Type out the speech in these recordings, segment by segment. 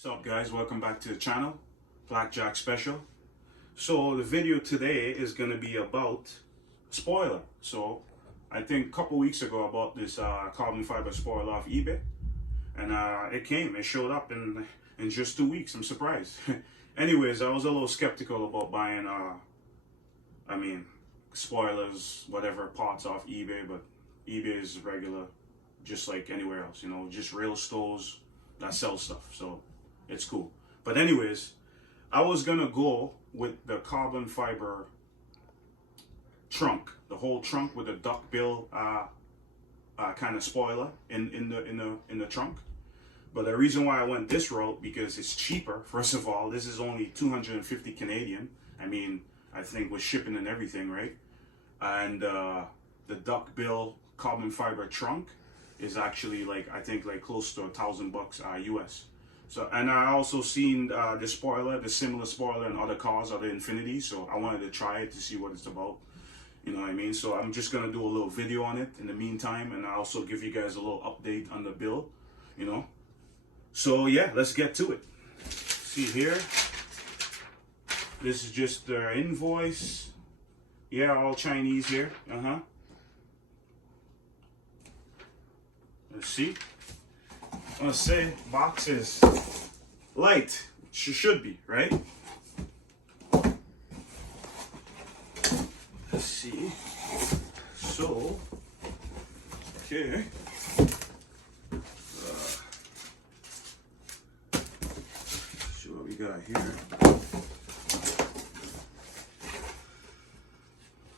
What's up guys, welcome back to the channel, Blackjack Special. So the video today is going to be about spoiler. So I think a couple weeks ago I bought this carbon fiber spoiler off eBay, and it showed up in just 2 weeks. I'm surprised. Anyways, I was a little skeptical about buying spoilers, whatever, parts off eBay, but eBay is regular, just like anywhere else, you know, just real stores that sell stuff. So it's cool. But anyways, I was gonna go with the carbon fiber trunk, the whole trunk with a duckbill kind of spoiler in the trunk. But the reason why I went this route, because it's cheaper. First of all, this is only 250 Canadian. I mean, I think with shipping and everything, right? And the duckbill carbon fiber trunk is actually I think close to $1,000 US. So, and I also seen the spoiler, the similar spoiler in other cars, other Infinities. So I wanted to try it to see what it's about. You know what I mean? So I'm just gonna do a little video on it in the meantime, and I also give you guys a little update on the bill. You know. So yeah, let's get to it. See here. This is just their invoice. Yeah, all Chinese here. Let's see. I'm gonna say box is light. Should be, right? Let's see. So, okay. See what we got here.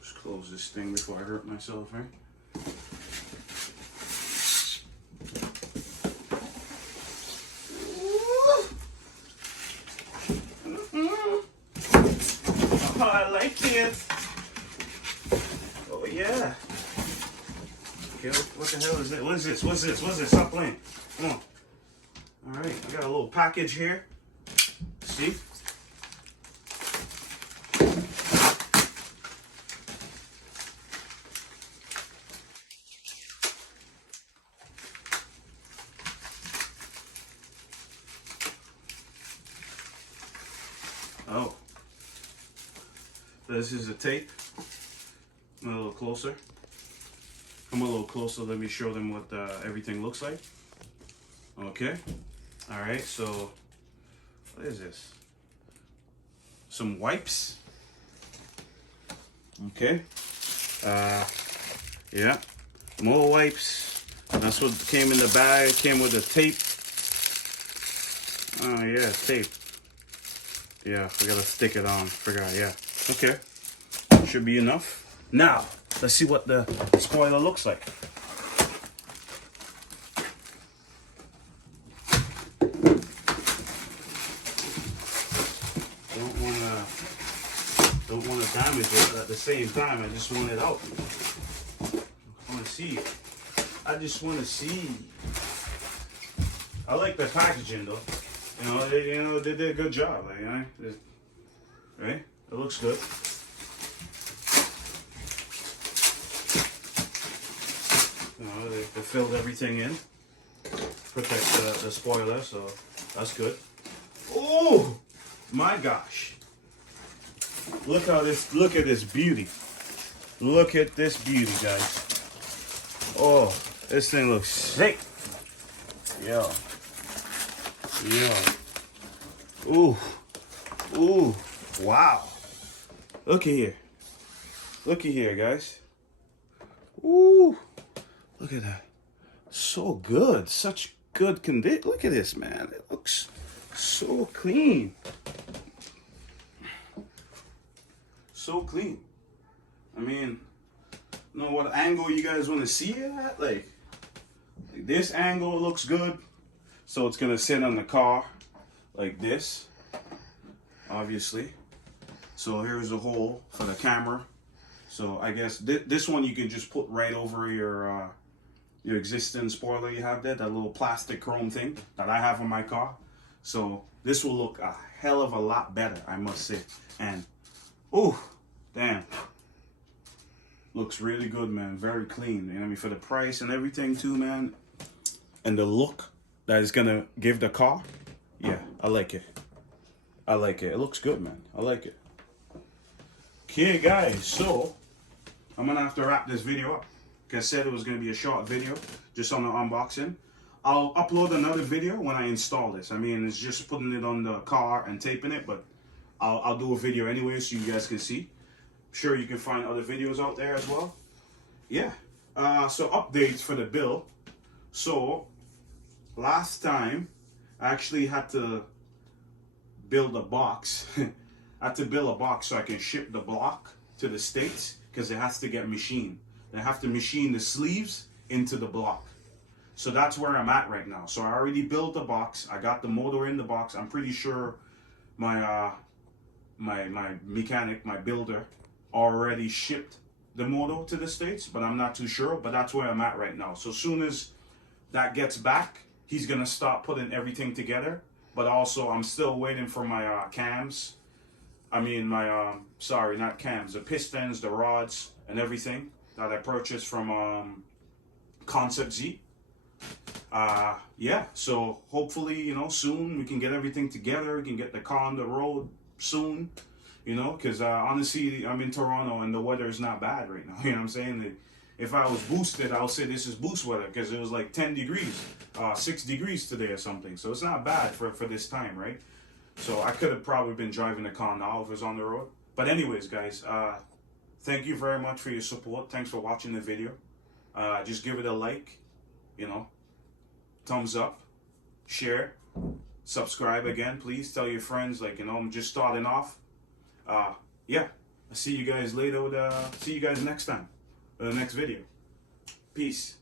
Just close this thing before I hurt myself, right? Oh, I like it. Oh yeah. Okay, what the hell is it? What is this? What's this? What's this? Stop playing. Come on. All right, I got a little package here. See? Oh. This is the tape. I'm a little closer. Let me show them what everything looks like. Okay. All right. So, what is this? Some wipes. Okay. Yeah. More wipes. That's what came in the bag. It came with the tape. Oh yeah, tape. Yeah, we gotta stick it on. Forgot. Yeah. Okay. Should be enough. Now, let's see what the spoiler looks like. Don't wanna damage it, but at the same time, I just want it out. I wanna see it. I just wanna see. I like the packaging though. You know, they did a good job. Right? It looks good. You know, they filled everything in. Protect the spoiler, so that's good. Oh my gosh. Look at this beauty. Look at this beauty, guys. Oh, this thing looks sick. Yeah. Yeah. Ooh. Ooh. Wow. Looky here. Looky here, guys. Ooh. Look at that. So good. Such good condition. Look at this, man. It looks so clean. So clean. I mean, you know what angle you guys want to see it at? Like this angle looks good. So it's going to sit on the car like this, obviously. So here's a hole for the camera. So I guess this one you can just put right over your existing spoiler you have there, that little plastic chrome thing that I have on my car. So this will look a hell of a lot better, I must say. And, oh, damn. Looks really good, man. Very clean. You know what I mean? For the price and everything too, man. And the look that is gonna give the car. Yeah, I like it. I like it. It looks good, man. I like it. Okay, guys, so I'm gonna have to wrap this video up. Like I said, it was gonna be a short video, just on the unboxing. I'll upload another video when I install this. I mean, it's just putting it on the car and taping it, but I'll do a video anyway so you guys can see. I'm sure you can find other videos out there as well. Yeah. So updates for the build. So last time I actually had to build a box. I had to build a box so I can ship the block to the States because it has to get machined. They have to machine the sleeves into the block. So that's where I'm at right now. So I already built the box. I got the motor in the box. I'm pretty sure my my mechanic, my builder, already shipped the motor to the States, but I'm not too sure. But that's where I'm at right now. So as soon as that gets back, he's gonna start putting everything together. But also, I'm still waiting for my cams. I mean, my sorry, not cams, the pistons, the rods, and everything that I purchased from Concept Z. Yeah, so hopefully, you know, soon we can get everything together. We can get the car on the road soon, you know, because honestly, I'm in Toronto and the weather is not bad right now. You know what I'm saying? If I was boosted, I'll say this is boost weather because it was like 10 degrees, 6 degrees today or something. So it's not bad for this time, right? So I could have probably been driving the car now if it was on the road. But anyways, guys, thank you very much for your support. Thanks for watching the video. Just give it a like, you know, thumbs up, share, subscribe again, please. Tell your friends, like, you know, I'm just starting off. Yeah, I'll see you guys later. See you guys next time, the next video. Peace.